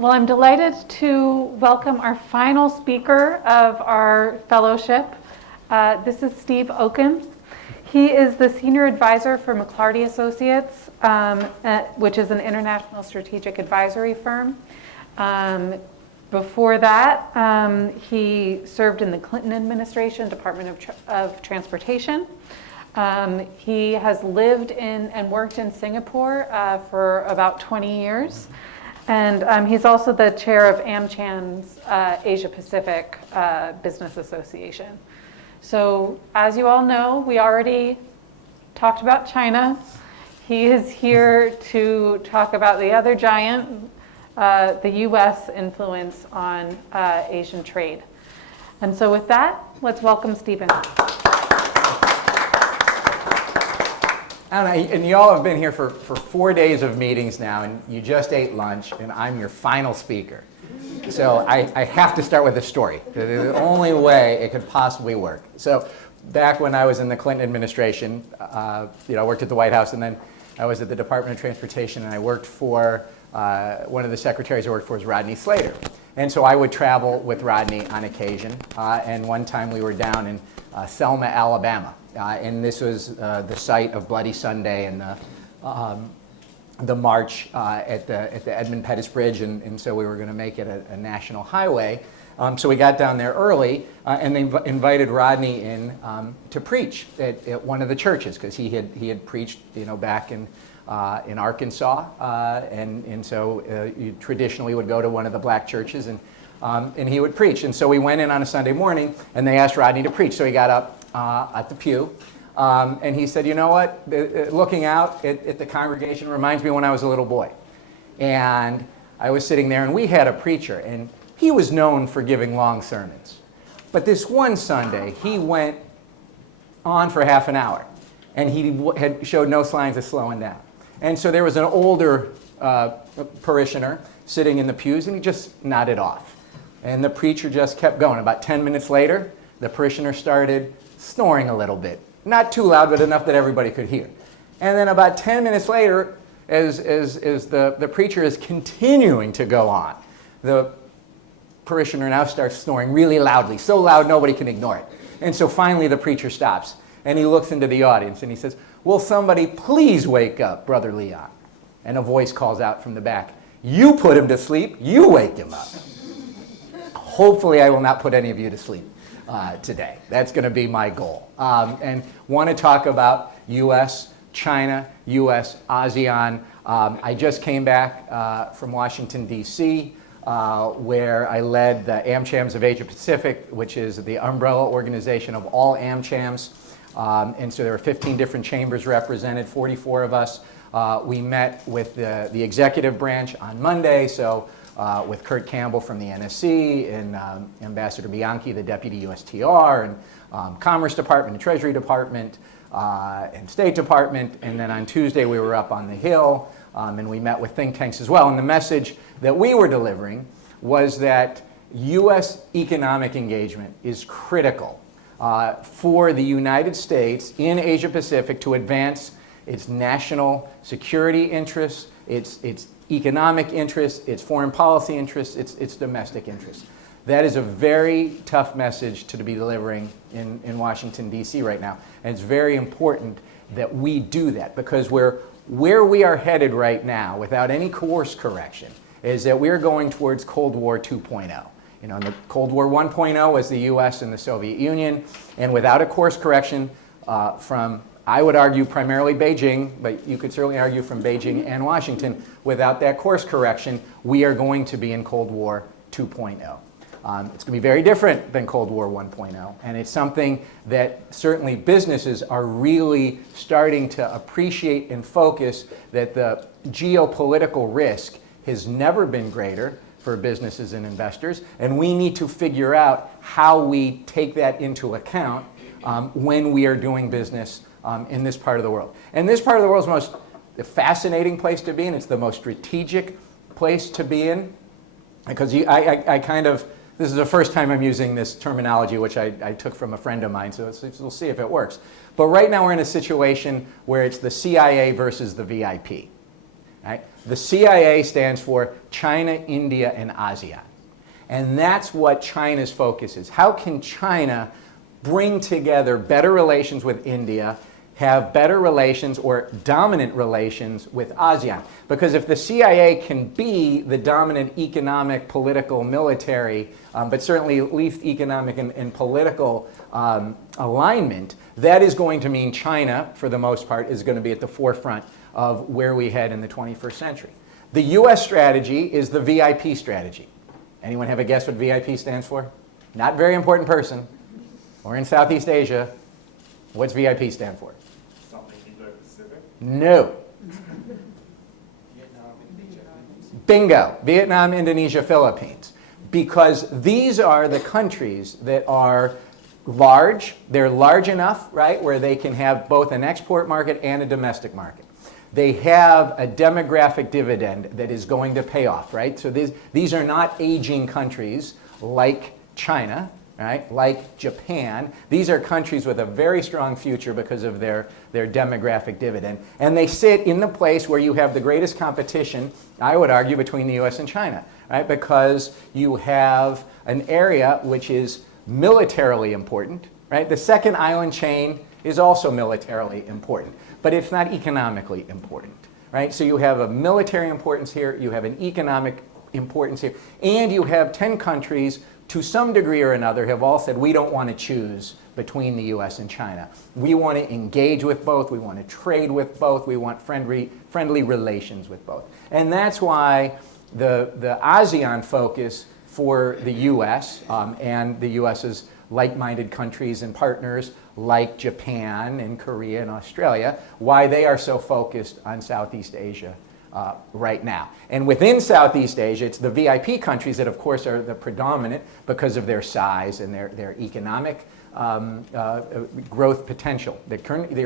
Well, I'm delighted to welcome our final speaker of our fellowship. This is Steve Okun. He is the senior advisor for McLarty Associates, which is an international strategic advisory firm. Before that, he served in the Clinton administration, Department of Transportation. He has lived in and worked in Singapore for about 20 years. And he's also the chair of AmCham's Asia Pacific Business Association. So as you all know, we already talked about China. He is here to talk about the other giant, the US influence on Asian trade. And so with that, let's welcome Stephen. And you all have been here for 4 days of meetings now, and you just ate lunch, and I'm your final speaker. So I have to start with a story. The only way it could possibly work. So back when I was in the Clinton administration, I worked at the White House, and then I was at the Department of Transportation, and I worked for, one of the secretaries I worked for was Rodney Slater. And so I would travel with Rodney on occasion, and one time we were down in Selma, Alabama. And this was the site of Bloody Sunday and the march at the Edmund Pettus Bridge, and so we were going to make it a national highway. So we got down there early, and they invited Rodney in to preach at one of the churches, because he had preached, back in Arkansas, and so you traditionally would go to one of the black churches, and he would preach. And so we went in on a Sunday morning, and they asked Rodney to preach. So he got up at the pew, and he said, you know what, looking out at the congregation reminds me when I was a little boy. And I was sitting there, and we had a preacher, and he was known for giving long sermons. But this one Sunday, he went on for half an hour, and he had showed no signs of slowing down. And so there was an older parishioner sitting in the pews, and he just nodded off. And the preacher just kept going. About 10 minutes later, the parishioner started snoring a little bit. Not too loud, but enough that everybody could hear. And then about 10 minutes later, as the preacher is continuing to go on, the parishioner now starts snoring really loudly, so loud nobody can ignore it. And so finally the preacher stops, and he looks into the audience, and he says, will somebody please wake up Brother Leon? And a voice calls out from the back, you put him to sleep, you wake him up. Hopefully I will not put any of you to sleep today. That's going to be my goal. And want to talk about U.S., China, U.S., ASEAN. I just came back from Washington, D.C., where I led the AmChams of Asia Pacific, which is the umbrella organization of all AmChams. And so there were 15 different chambers represented, 44 of us. We met with the executive branch on Monday, so with Kurt Campbell from the NSC, and Ambassador Bianchi, the Deputy USTR, and Commerce Department, and Treasury Department, and State Department. And then on Tuesday we were up on the Hill, and we met with think tanks as well. And the message that we were delivering was that U.S. economic engagement is critical for the United States in Asia Pacific to advance its national security interests, its economic interests, its foreign policy interests, its domestic interests. That is a very tough message to be delivering in Washington, D.C. right now. And it's very important that we do that, because where we are headed right now, without any course correction, is that we're going towards Cold War 2.0. And the Cold War 1.0 was the U.S. and the Soviet Union, and without a course correction from, I would argue, primarily Beijing, but you could certainly argue from Beijing and Washington, without that course correction, we are going to be in Cold War 2.0. It's going to be very different than Cold War 1.0, and it's something that certainly businesses are really starting to appreciate and focus, that the geopolitical risk has never been greater for businesses and investors, and we need to figure out how we take that into account when we are doing business in this part of the world. And this part of the world is the most fascinating place to be in. It's the most strategic place to be in, because this is the first time I'm using this terminology, which I took from a friend of mine, so we'll see if it works. But right now we're in a situation where it's the CIA versus the VIP. Right? The CIA stands for China, India, and ASEAN. And that's what China's focus is. How can China bring together better relations with India, have better relations or dominant relations with ASEAN? Because if the CIA can be the dominant economic, political, military, but certainly at least economic and political alignment, that is going to mean China, for the most part, is going to be at the forefront of where we head in the 21st century. The US strategy is the VIP strategy. Anyone have a guess what VIP stands for? Not very important person. Or in Southeast Asia, what's VIP stand for? Something Indo-Pacific? No. Bingo. Vietnam, Indonesia, Philippines. Because these are the countries that are large. They're large enough, right, where they can have both an export market and a domestic market. They have a demographic dividend that is going to pay off, right? So these are not aging countries like China, right? Like Japan. These are countries with a very strong future because of their demographic dividend. And they sit in the place where you have the greatest competition, I would argue, between the US and China, right? Because you have an area which is militarily important, right? The second island chain is also militarily important, but it's not economically important, right? So you have a military importance here, you have an economic importance here, and you have 10 countries to some degree or another have all said we don't want to choose between the US and China. We want to engage with both, we want to trade with both, we want friendly relations with both. And that's why the ASEAN focus for the US and the US's like-minded countries and partners like Japan and Korea and Australia, why they are so focused on Southeast Asia right now. And within Southeast Asia, it's the VIP countries that, of course, are the predominant because of their size and their economic growth potential, their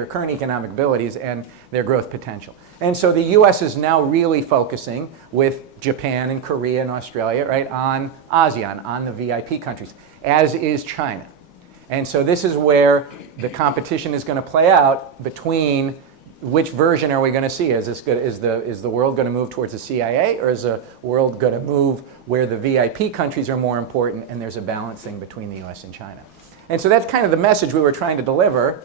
current economic abilities and their growth potential. And so the US is now really focusing with Japan and Korea and Australia, right, on ASEAN, on the VIP countries, as is China. And so this is where the competition is going to play out between which version are we going to see? Is the world going to move towards the CIA, or is the world going to move where the VIP countries are more important and there's a balancing between the US and China? And so that's kind of the message we were trying to deliver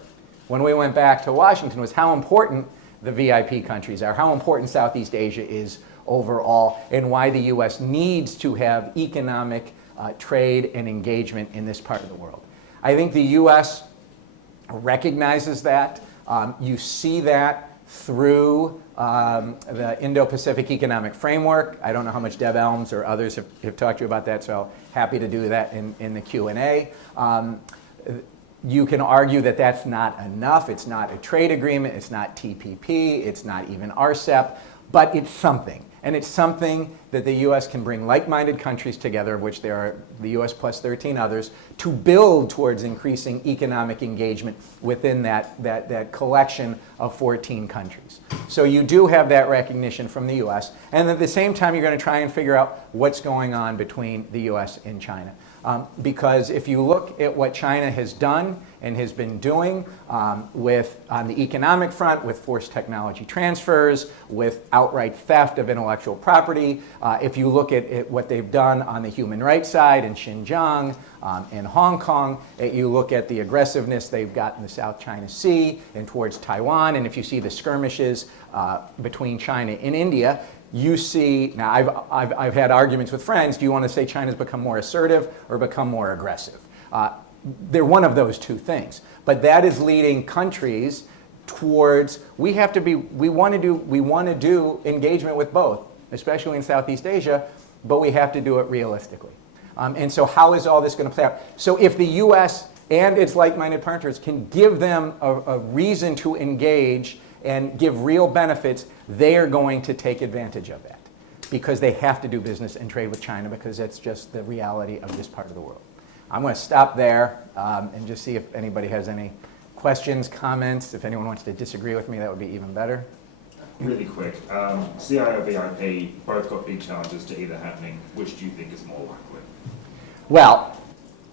when we went back to Washington, was how important the VIP countries are, how important Southeast Asia is overall, and why the US needs to have economic trade and engagement in this part of the world. I think the US recognizes that. You see that through the Indo-Pacific Economic Framework. I don't know how much Deb Elms or others have talked to you about that, so happy to do that in the Q&A. You can argue that that's not enough. It's not a trade agreement. It's not TPP. It's not even RCEP. But it's something. And it's something that the U.S. can bring like-minded countries together, of which there are the U.S. plus 13 others, to build towards increasing economic engagement within that collection of 14 countries. So you do have that recognition from the U.S. And at the same time, you're going to try and figure out what's going on between the U.S. and China. Because if you look at what China has done and has been doing on the economic front, with forced technology transfers, with outright theft of intellectual property, if you look at what they've done on the human rights side in Xinjiang, in Hong Kong, you look at the aggressiveness they've got in the South China Sea and towards Taiwan, and if you see the skirmishes between China and India, you see, now I've had arguments with friends, do you want to say China's become more assertive or become more aggressive? They're one of those two things. But that is leading countries towards, we want to do engagement with both, especially in Southeast Asia, but we have to do it realistically. And so how is all this going to play out? So if the US and its like-minded partners can give them a reason to engage and give real benefits, they are going to take advantage of that because they have to do business and trade with China, because that's just the reality of this part of the world. I'm going to stop there and just see if anybody has any questions, comments. If anyone wants to disagree with me, that would be even better. Really quick, CIO, VIP, both got big challenges to either happening. Which do you think is more likely? Well,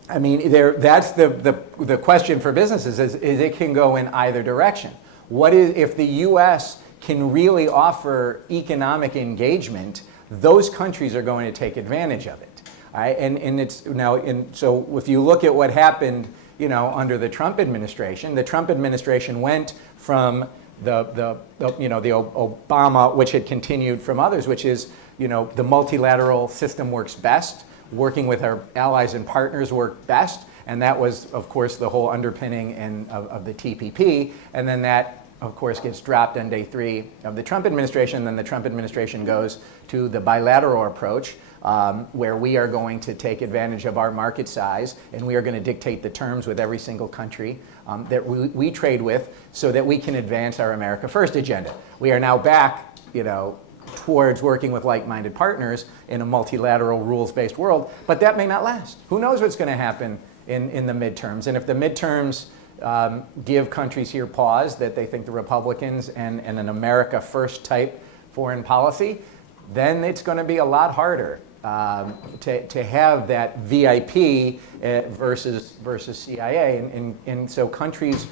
I mean, that's the question for businesses is it can go in either direction. What is, if the U.S. can really offer economic engagement, those countries are going to take advantage of it. Right? And it's now, so if you look at what happened, under the Trump administration went from the Obama, which had continued from others, which is, the multilateral system works best, working with our allies and partners work best, and that was, of course, the whole underpinning of the TPP, and then that, of course, gets dropped on day 3 of the Trump administration, and then the Trump administration goes to the bilateral approach, where we are going to take advantage of our market size, and we are going to dictate the terms with every single country that we trade with, so that we can advance our America First agenda. We are now back, towards working with like-minded partners in a multilateral rules-based world, but that may not last. Who knows what's going to happen in the midterms? And if the midterms give countries here pause that they think the Republicans and an America First type foreign policy, then it's going to be a lot harder to have that VIP versus CIA. And so countries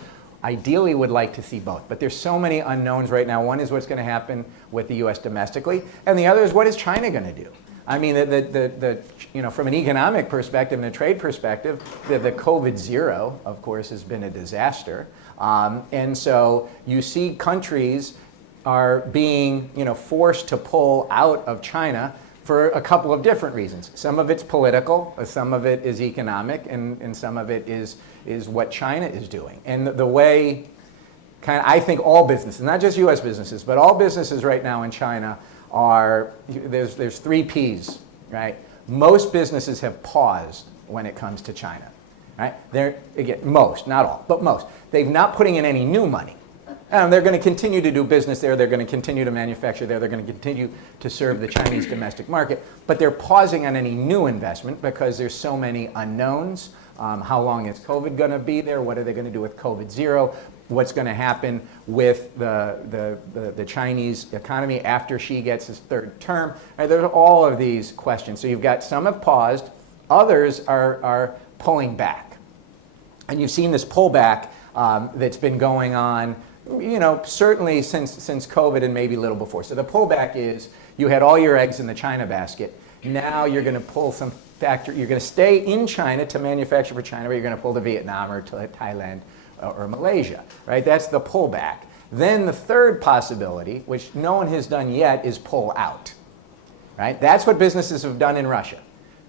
ideally would like to see both. But there's so many unknowns right now. One is what's going to happen with the U.S. domestically, and the other is what is China going to do? I mean, from an economic perspective and a trade perspective, the COVID zero, of course, has been a disaster. And so you see countries are being forced to pull out of China for a couple of different reasons. Some of it's political, some of it is economic, and some of it is what China is doing. And the way, I think all businesses, not just U.S. businesses, but all businesses right now in China there's 3 Ps, right? Most businesses have paused when it comes to China, right? Again, most, not all, but most. They're not putting in any new money. They're going to continue to do business there. They're going to continue to manufacture there. They're going to continue to serve the Chinese domestic market. But they're pausing on any new investment because there's so many unknowns. How long is COVID going to be there? What are they going to do with COVID zero? What's going to happen with the Chinese economy after Xi gets his 3rd term? There's all of these questions. So you've got some have paused. Others are pulling back. And you've seen this pullback that's been going on certainly since COVID and maybe a little before. So the pullback is you had all your eggs in the China basket. Now you're going to pull some factory. You're going to stay in China to manufacture for China, but you're going to pull to Vietnam or to Thailand or Malaysia, right? That's the pullback. Then the third possibility, which no one has done yet, is pull out, right? That's what businesses have done in Russia.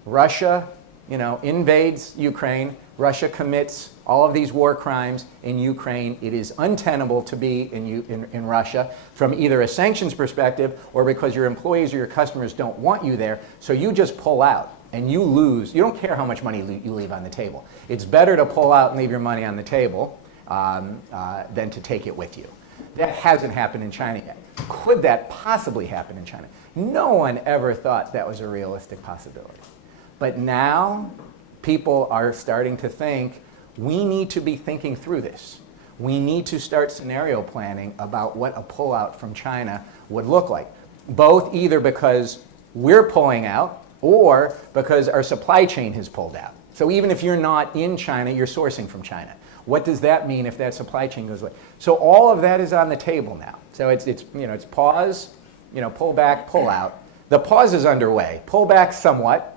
Russia, invades Ukraine. Russia commits all of these war crimes in Ukraine. It is untenable to be in Russia from either a sanctions perspective or because your employees or your customers don't want you there. So you just pull out and you lose. You don't care how much money you leave on the table. It's better to pull out and leave your money on the table than to take it with you. That hasn't happened in China yet. Could that possibly happen in China? No one ever thought that was a realistic possibility. But now people are starting to think, we need to be thinking through this. We need to start scenario planning about what a pullout from China would look like, both either because we're pulling out or because our supply chain has pulled out. So even if you're not in China, you're sourcing from China. What does that mean if that supply chain goes away? So all of that is on the table now. So it's pause, pull back, pull out. The pause is underway. Pull back somewhat,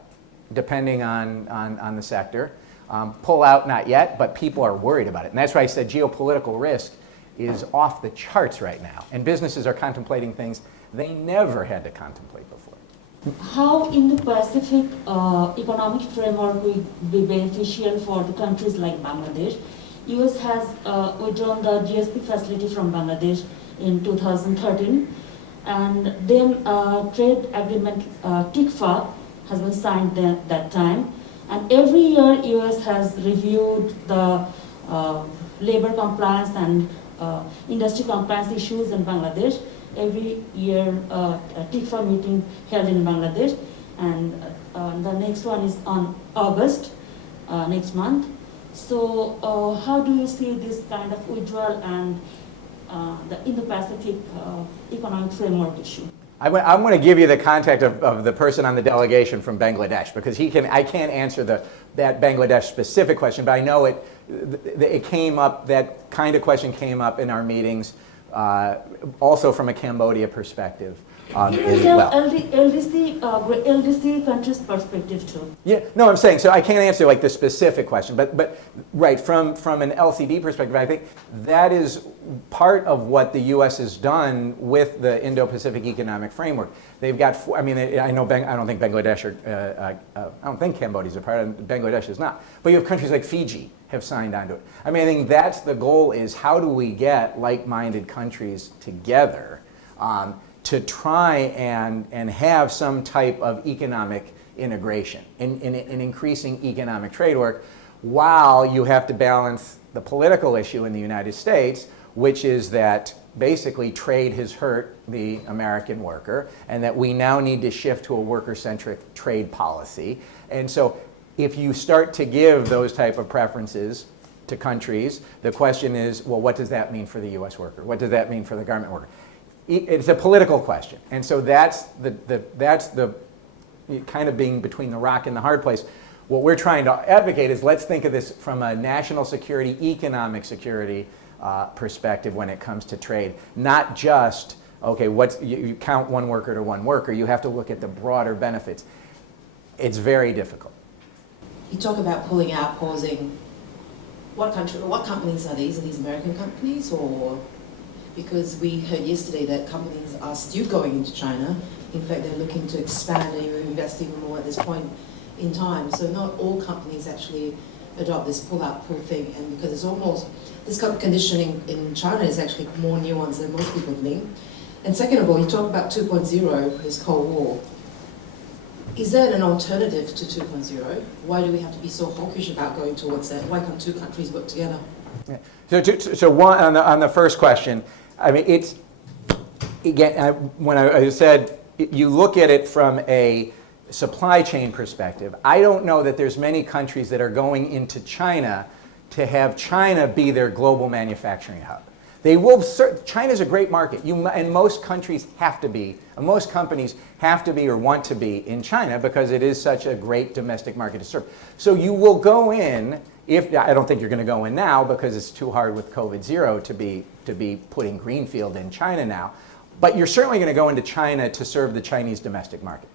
depending on the sector. Pull out, not yet, but people are worried about it. And that's why I said geopolitical risk is off the charts right now. And businesses are contemplating things they never had to contemplate before. How Indo-Pacific economic framework will be beneficial for the countries like Bangladesh? US has withdrawn the GSP facility from Bangladesh in 2013. And then trade agreement, TICFA, has been signed that time. And every year, US has reviewed the labor compliance and industry compliance issues in Bangladesh. Every year, a TICFA meeting held in Bangladesh. And the next one is on August, next month. So how do you see this kind of withdrawal and the Indo-Pacific economic framework issue? I'm going to give you the contact of the person on the delegation from Bangladesh, because I can't answer that Bangladesh specific question, but I know it came up, that kind of question came up in our meetings also from a Cambodia perspective as Even well. LDC countries' perspective too. Yeah, no, I'm saying, so I can't answer like the specific question, but right, from an LCD perspective, I think that is part of what the U.S. has done with the Indo-Pacific Economic Framework. They've got, I mean, I know, I don't think Bangladesh or, I don't think Cambodia's a part of it, Bangladesh is not. But you have countries like Fiji have signed onto it. I mean, I think that's the goal, is how do we get like-minded countries together to try and have some type of economic integration and increasing economic trade work, while you have to balance the political issue in the United States, which is that basically trade has hurt the American worker, and that we now need to shift to a worker-centric trade policy. And so if you start to give those type of preferences to countries, the question is, well, what does that mean for the US worker? What does that mean for the garment worker? It's a political question. And so that's the kind of being between the rock and the hard place. What we're trying to advocate is, let's think of this from a national security, economic security perspective when it comes to trade. Not just, okay, you count one worker to one worker. You have to look at the broader benefits. It's very difficult. You talk about pulling out, pausing. What companies are these? Are these American companies, or? Because we heard yesterday that companies are still going into China. In fact, they're looking to expand and invest even more at this point in time. So not all companies actually adopt this pull-out, pull thing. And because it's almost, this kind of conditioning in China is actually more nuanced than most people think. And second of all, you talk about 2.0, this Cold War. Is there an alternative to 2.0? Why do we have to be so hawkish about going towards that? Why can't two countries work together? Yeah. So one, on the first question, I mean, it's, again, when I said, you look at it from a supply chain perspective, I don't know that there's many countries that are going into China to have China be their global manufacturing hub. They will, China's a great market, and most countries have to be, most companies have to be or want to be in China because it is such a great domestic market to serve. So you will go in, I don't think you're going to go in now because it's too hard with COVID-0 to be putting greenfield in China now, but you're certainly going to go into China to serve the Chinese domestic market.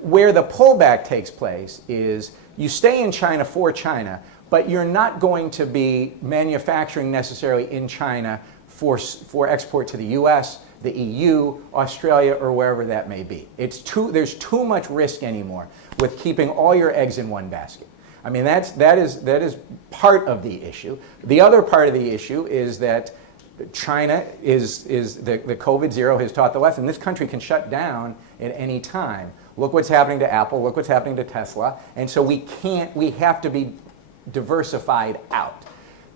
Where the pullback takes place is you stay in China for China, but you're not going to be manufacturing necessarily in China for export to the US, the EU, Australia, or wherever that may be. There's too much risk anymore with keeping all your eggs in one basket. I mean, that is part of the issue. The other part of the issue is that China is the COVID-0 has taught the lesson. This country can shut down at any time. Look what's happening to Apple, look what's happening to Tesla. And so we have to be diversified out.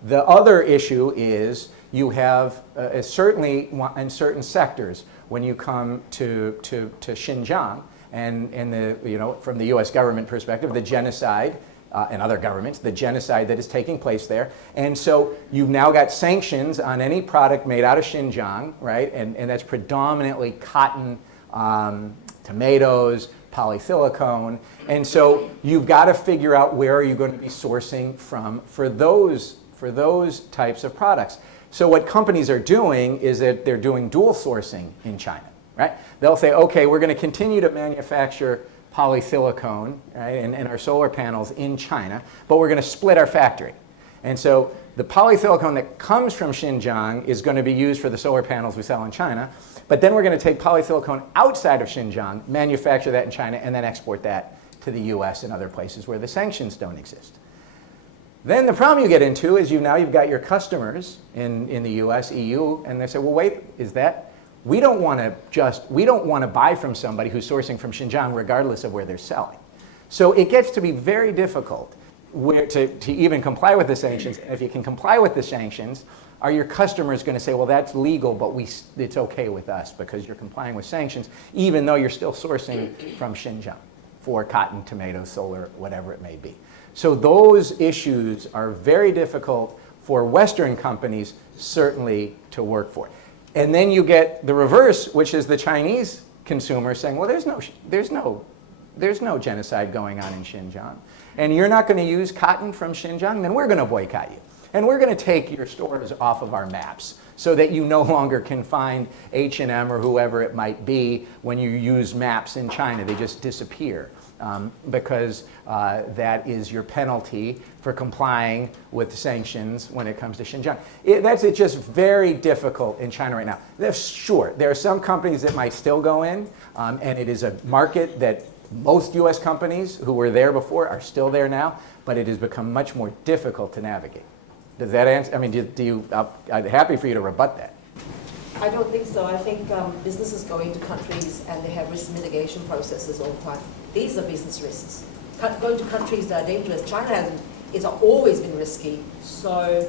The other issue is you have, certainly in certain sectors, when you come to Xinjiang, and from the US government perspective, the genocide, and other governments, the genocide that is taking place there. And so you've now got sanctions on any product made out of Xinjiang, right? And that's predominantly cotton, tomatoes, polysilicone. And so you've got to figure out where are you going to be sourcing from for those types of products. So what companies are doing is that they're doing dual sourcing in China, right? They'll say, okay, we're going to continue to manufacture polysilicone, right, and our solar panels in China, but we're going to split our factory. And so the polysilicone that comes from Xinjiang is going to be used for the solar panels we sell in China, but then we're going to take polysilicone outside of Xinjiang, manufacture that in China, and then export that to the US and other places where the sanctions don't exist. Then the problem you get into is you've got your customers in the US, EU, and they say, well, wait, we don't want to buy from somebody who's sourcing from Xinjiang regardless of where they're selling. So it gets to be very difficult to even comply with the sanctions. If you can comply with the sanctions, are your customers going to say, well, that's legal, but it's okay with us because you're complying with sanctions, even though you're still sourcing from Xinjiang for cotton, tomatoes, solar, whatever it may be. So those issues are very difficult for Western companies certainly to work for. And then you get the reverse, which is the Chinese consumer saying, well, there's no genocide going on in Xinjiang. And you're not going to use cotton from Xinjiang, then we're going to boycott you. and we're going to take your stores off of our maps so that you no longer can find H&M or whoever it might be when you use maps in China. They just disappear because that is your penalty for complying with sanctions when it comes to Xinjiang. It's just very difficult in China right now. Sure, there are some companies that might still go in, and it is a market that most US companies who were there before are still there now, but it has become much more difficult to navigate. Does that answer? I mean, I'm happy for you to rebut that. I don't think so. I think businesses go into countries and they have risk mitigation processes all the time. These are business risks. Going to countries that are dangerous. China it's always been risky. So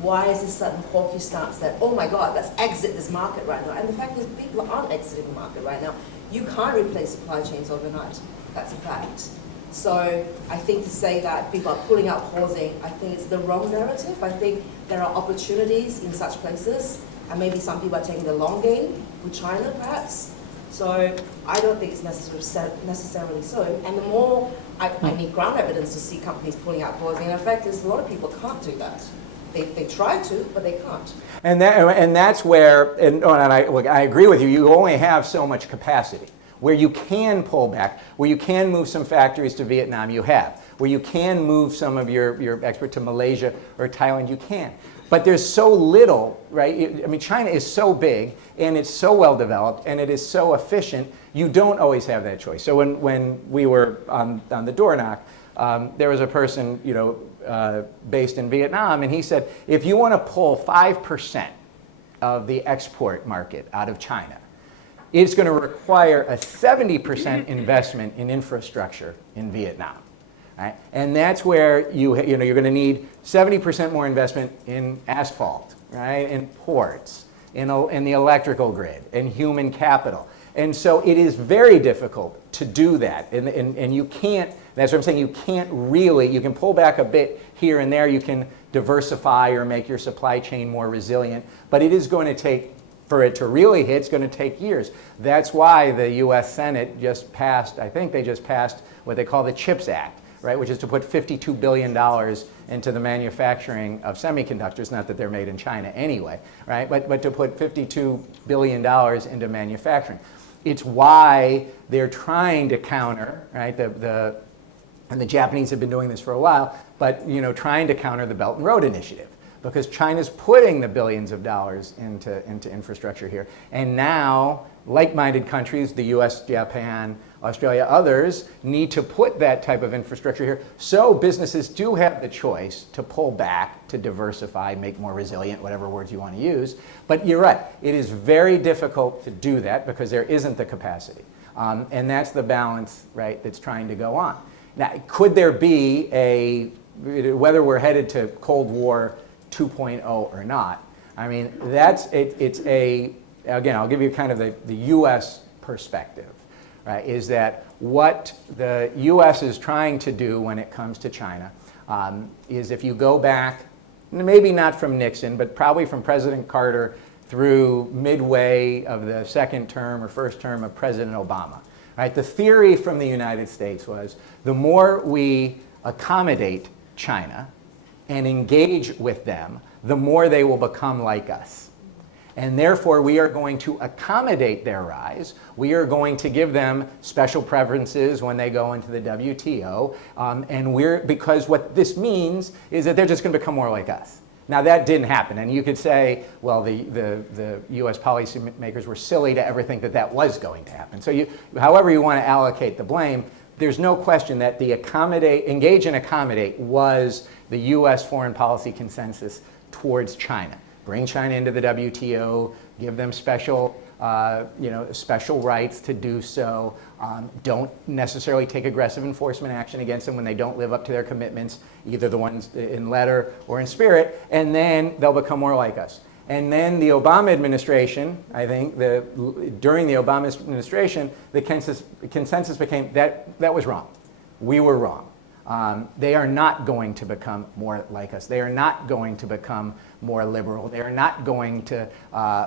why is this sudden hawkish stance that, oh my God, let's exit this market right now? And the fact is people aren't exiting the market right now. You can't replace supply chains overnight. That's a fact. So I think to say that people are pulling out, pausing, I think it's the wrong narrative. I think there are opportunities in such places, and maybe some people are taking the long game with China, perhaps. So I don't think it's necessarily so. And the more I need ground evidence to see companies pulling out, pausing. And the fact is, a lot of people can't do that. They try to, but they can't. And that's where, and I agree with you, you only have so much capacity. Where you can pull back, where you can move some factories to Vietnam, you have. Where you can move some of your export to Malaysia or Thailand, you can. But there's so little, right? I mean, China is so big, and it's so well developed, and it is so efficient, you don't always have that choice. So when we were on the door knock, there was a person, based in Vietnam, and he said, if you want to pull 5% of the export market out of China, it's going to require a 70% investment in infrastructure in Vietnam. Right? And that's where you're going to need 70% more investment in asphalt, right? In ports, in the electrical grid, in human capital. And so it is very difficult to do that. And you can't, that's what I'm saying, you can't really, you can pull back a bit here and there, you can diversify or make your supply chain more resilient, but it is going to take, for it to really hit, it's going to take years. That's why the US Senate just passed, I think they just passed what they call the CHIPS Act, right, which is to put $52 billion into the manufacturing of semiconductors, not that they're made in China anyway, right, but to put $52 billion into manufacturing. It's why they're trying to counter, right, and the Japanese have been doing this for a while, but trying to counter the Belt and Road Initiative. Because China's putting the billions of dollars into infrastructure here. And now, like-minded countries, the US, Japan, Australia, others, need to put that type of infrastructure here. So businesses do have the choice to pull back, to diversify, make more resilient, whatever words you want to use. But you're right, it is very difficult to do that because there isn't the capacity. And that's the balance, right, that's trying to go on. Now, could there be whether we're headed to Cold War 2.0 or not, I mean, again, I'll give you kind of the US perspective, right, is that what the US is trying to do when it comes to China is if you go back, maybe not from Nixon, but probably from President Carter through midway of the second term or first term of President Obama, right, the theory from the United States was the more we accommodate China and engage with them, the more they will become like us. And therefore, we are going to accommodate their rise. We are going to give them special preferences when they go into the WTO. Because what this means is that they're just going to become more like us. Now, that didn't happen. And you could say, well, the US policymakers were silly to ever think that that was going to happen. So however you want to allocate the blame, there's no question that the engage and accommodate was the US foreign policy consensus towards China. Bring China into the WTO, give them special rights to do so. Don't necessarily take aggressive enforcement action against them when they don't live up to their commitments, either the ones in letter or in spirit, and then they'll become more like us. And then the Obama administration, I think, during the Obama administration, the consensus became that was wrong. We were wrong. They are not going to become more like us. They are not going to become more liberal. They are not going to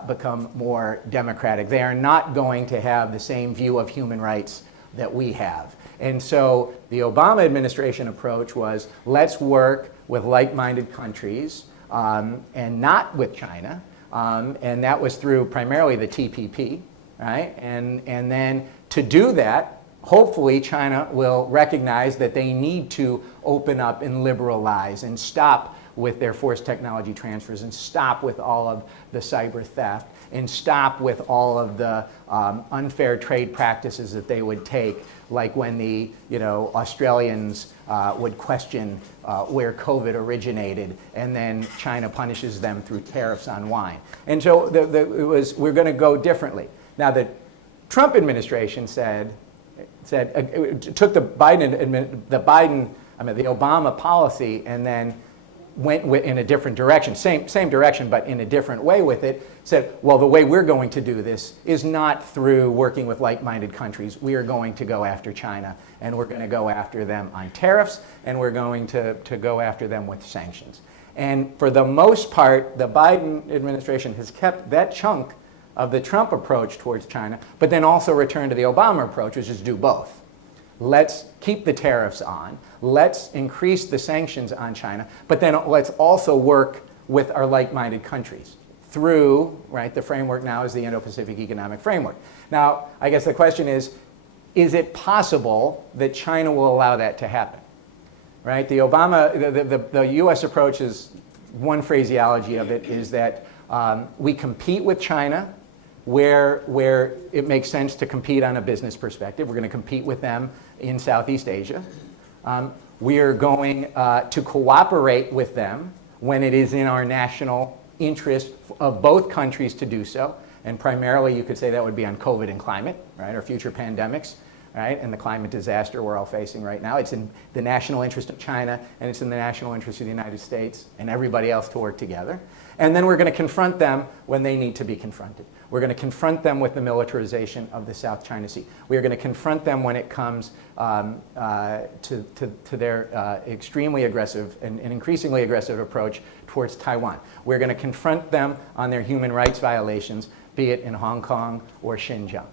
become more democratic. They are not going to have the same view of human rights that we have. And so the Obama administration approach was, let's work with like-minded countries and not with China. And that was through primarily the TPP, right? And then to do that, hopefully China will recognize that they need to open up and liberalize and stop with their forced technology transfers and stop with all of the cyber theft and stop with all of the unfair trade practices that they would take, like when the Australians would question where COVID originated, and then China punishes them through tariffs on wine. And so we're going to go differently. Now the Trump administration took the Obama policy and then went in a different direction, same direction, but in a different way with it, said, well, the way we're going to do this is not through working with like-minded countries. We are going to go after China, and we're going to go after them on tariffs, and we're going to go after them with sanctions. And for the most part, the Biden administration has kept that chunk of the Trump approach towards China, but then also returned to the Obama approach, which is do both. Let's keep the tariffs on. Let's increase the sanctions on China, but then let's also work with our like-minded countries through, right, the framework now is the Indo-Pacific Economic Framework. Now, I guess the question is it possible that China will allow that to happen? Right? The US approach is, one phraseology of it is that we compete with China where it makes sense to compete on a business perspective. We're going to compete with them in Southeast Asia. We are going to cooperate with them when it is in our national interest of both countries to do so. And primarily, you could say that would be on COVID and climate, right, or future pandemics, right, and the climate disaster we're all facing right now. It's in the national interest of China, and it's in the national interest of the United States and everybody else to work together. And then we're going to confront them when they need to be confronted. We're going to confront them with the militarization of the South China Sea. We are going to confront them when it comes to their extremely aggressive and increasingly aggressive approach towards Taiwan. We're going to confront them on their human rights violations, be it in Hong Kong or Xinjiang.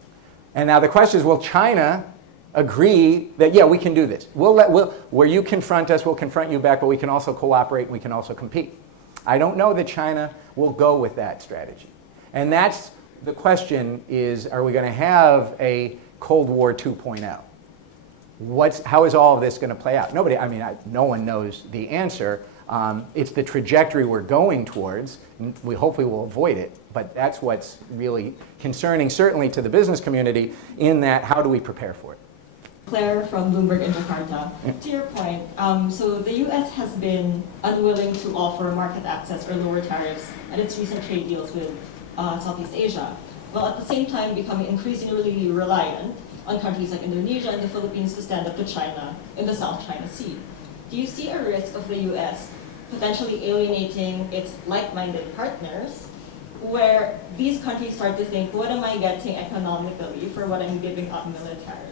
And now the question is, will China agree that, yeah, we can do this? Where you confront us, we'll confront you back, but we can also cooperate and we can also compete. I don't know that China will go with that strategy. And that's the question is, are we going to have a Cold War 2.0? How is all of this going to play out? No one knows the answer. It's the trajectory we're going towards. We hopefully will avoid it, but that's what's really concerning, certainly to the business community, in that how do we prepare for it? Claire from Bloomberg in Jakarta. To your point, so the U.S. has been unwilling to offer market access or lower tariffs at its recent trade deals with Southeast Asia, while at the same time becoming increasingly reliant on countries like Indonesia and the Philippines to stand up to China in the South China Sea. Do you see a risk of the U.S. potentially alienating its like-minded partners, where these countries start to think, what am I getting economically for what I'm giving up militarily?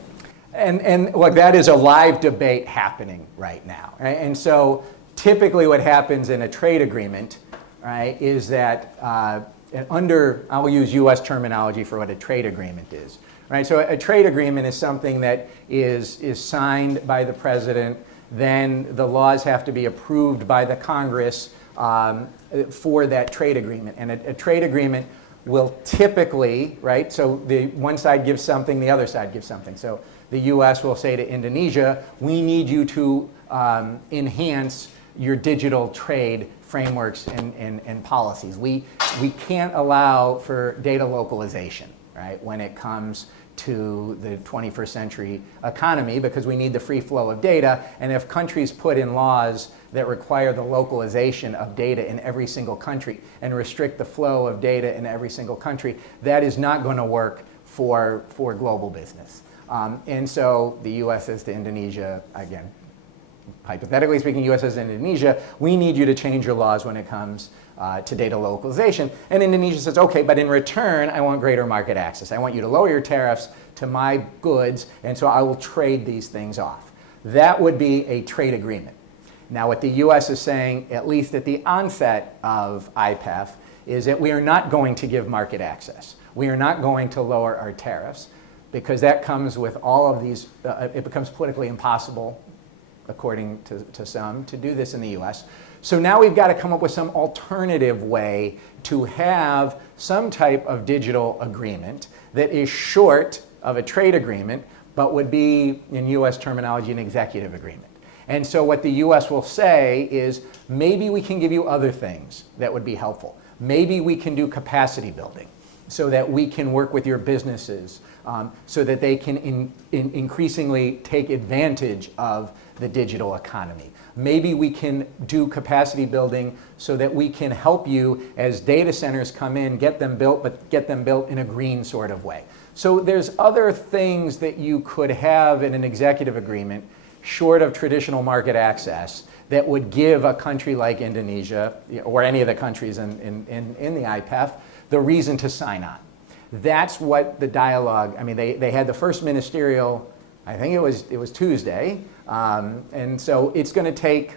And look, that is a live debate happening right now. Right? And so typically what happens in a trade agreement, right, is that I'll use US terminology for what a trade agreement is. Right? So a trade agreement is something that is signed by the president, then the laws have to be approved by the Congress for that trade agreement. And a trade agreement will typically, right, so the one side gives something, the other side gives something. So the US will say to Indonesia, we need you to enhance your digital trade frameworks and policies. We can't allow for data localization, right, when it comes to the 21st century economy, because we need the free flow of data. And if countries put in laws that require the localization of data in every single country and restrict the flow of data in every single country, that is not going to work for global business. And so the US says to Indonesia, again, hypothetically speaking, US says to Indonesia, we need you to change your laws when it comes to data localization. And Indonesia says, okay, but in return, I want greater market access. I want you to lower your tariffs to my goods, and so I will trade these things off. That would be a trade agreement. Now, what the US is saying, at least at the onset of IPEF, is that we are not going to give market access. We are not going to lower our tariffs. because that comes with all of these, it becomes politically impossible, according to some, to do this in the US. So now we've got to come up with some alternative way to have some type of digital agreement that is short of a trade agreement, but would be, in US terminology, an executive agreement. And so what the US will say is, maybe we can give you other things that would be helpful. Maybe we can do capacity building so that we can work with your businesses so that they can increasingly take advantage of the digital economy. Maybe we can do capacity building so that we can help you as data centers come in, get them built, but get them built in a green sort of way. So there's other things that you could have in an executive agreement, short of traditional market access, that would give a country like Indonesia, or any of the countries in the IPEF, the reason to sign on. That's what the dialogue, I mean, they had the first ministerial, I think it was Tuesday, and so it's going to take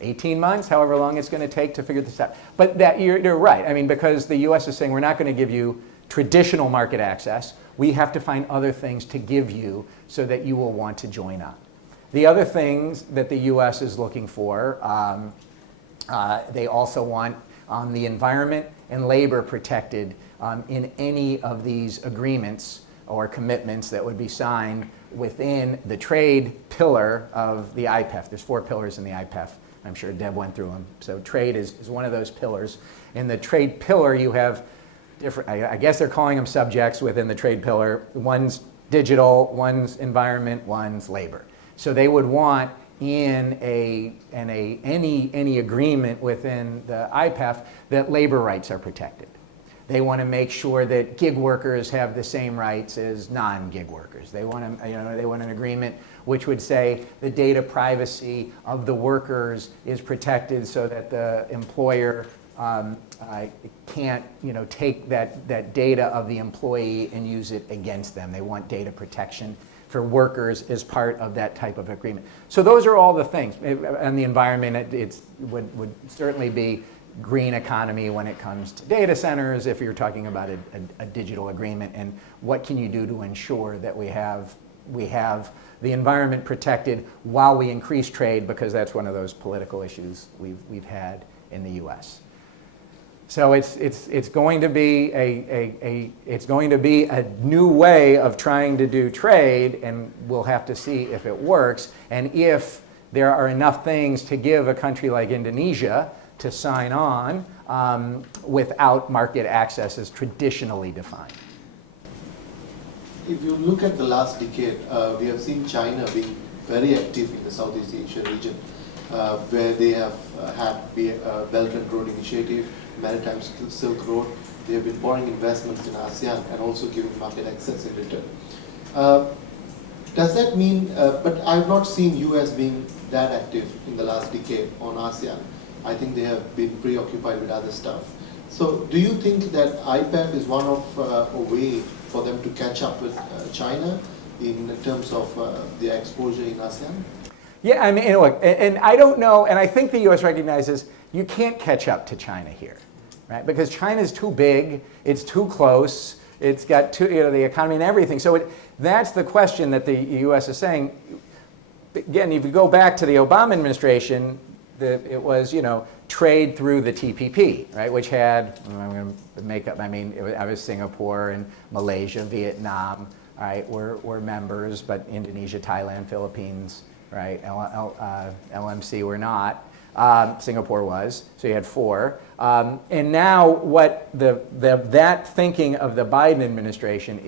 18 months, however long it's going to take to figure this out. But that you're right. I mean, because the US is saying we're not going to give you traditional market access, we have to find other things to give you so that you will want to join on. The other things that the US is looking for, they also want the environment and labor protected in any of these agreements or commitments that would be signed within the trade pillar of the IPEF. There's 4 pillars in the IPEF. I'm sure Deb went through them. So trade is one of those pillars. In the trade pillar, you have different, I guess they're calling them subjects within the trade pillar. One's digital, one's environment, one's labor. So they would want in any agreement within the IPEF that labor rights are protected. They want to make sure that gig workers have the same rights as non-gig workers. They want they want an agreement which would say the data privacy of the workers is protected so that the employer can't take that data of the employee and use it against them. They want data protection for workers as part of that type of agreement. So those are all the things. And the environment, it would certainly be green economy when it comes to data centers, if you're talking about a digital agreement, and what can you do to ensure that we have the environment protected while we increase trade, because that's one of those political issues we've had in the US. So it's going to be a new way of trying to do trade, and we'll have to see if it works and if there are enough things to give a country like Indonesia to sign on without market access as traditionally defined. If you look at the last decade, we have seen China being very active in the Southeast Asian region, where they have had Belt and Road Initiative, Maritime Silk Road. They have been pouring investments in ASEAN and also giving market access in return. Does that mean, but I have not seen US being that active in the last decade on ASEAN. I think they have been preoccupied with other stuff. So do you think that IPEF is one of a way for them to catch up with China in terms of their exposure in ASEAN? Yeah, I mean, look, and I don't know, and I think the US recognizes you can't catch up to China here, right? Because China's too big, it's too close, it's got the economy and everything. So that's the question that the US is saying. Again, if you go back to the Obama administration, it was, trade through the TPP, right? Which had, I'm going to make up, I was Singapore and Malaysia, Vietnam, right, were members, but Indonesia, Thailand, Philippines, right, LMC were not. Singapore was, so you had 4. And now what that thinking of the Biden administration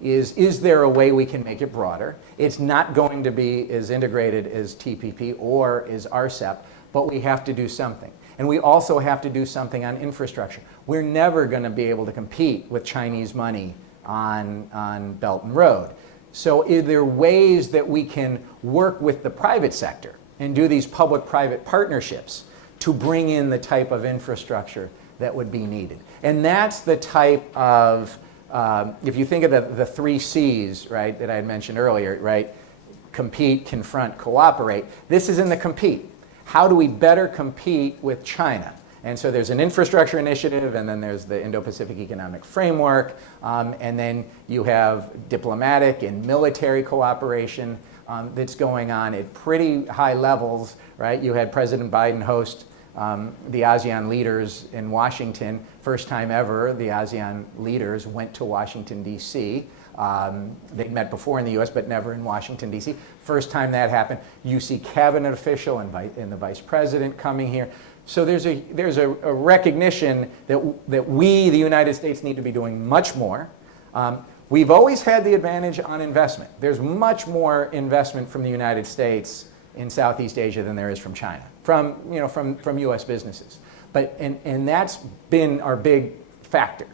is there a way we can make it broader? It's not going to be as integrated as TPP or as RCEP, but we have to do something. And we also have to do something on infrastructure. We're never going to be able to compete with Chinese money on Belt and Road. So are there ways that we can work with the private sector and do these public-private partnerships to bring in the type of infrastructure that would be needed? And that's the type of, if you think of the 3 C's, right, that I had mentioned earlier, right, compete, confront, cooperate, this is in the compete. How do we better compete with China? And so there's an infrastructure initiative, and then there's the Indo-Pacific Economic Framework, and then you have diplomatic and military cooperation that's going on at pretty high levels, right? You had President Biden host the ASEAN leaders in Washington. First time ever, the ASEAN leaders went to Washington, D.C. They'd met before in the U.S., but never in Washington, D.C. First time that happened. You see cabinet official and the vice president coming here. So there's a recognition that we, the United States, need to be doing much more. We've always had the advantage on investment. There's much more investment from the United States in Southeast Asia than there is from China, from U.S. businesses. And that's been our big factor.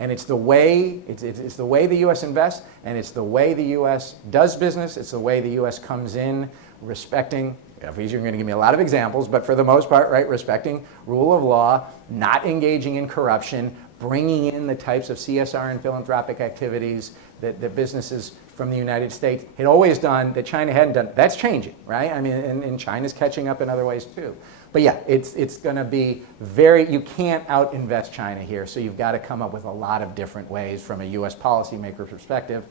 And it's the way it's the way the U.S. invests, and it's the way the U.S. does business. It's the way the U.S. comes in, respecting. You're going to give me a lot of examples, but for the most part, right, respecting rule of law, not engaging in corruption, bringing in the types of CSR and philanthropic activities that businesses from the United States had always done that China hadn't done. That's changing, right? I mean, and China's catching up in other ways too. But yeah, it's going to be you can't out-invest China here, so you've got to come up with a lot of different ways from a U.S. policymaker perspective,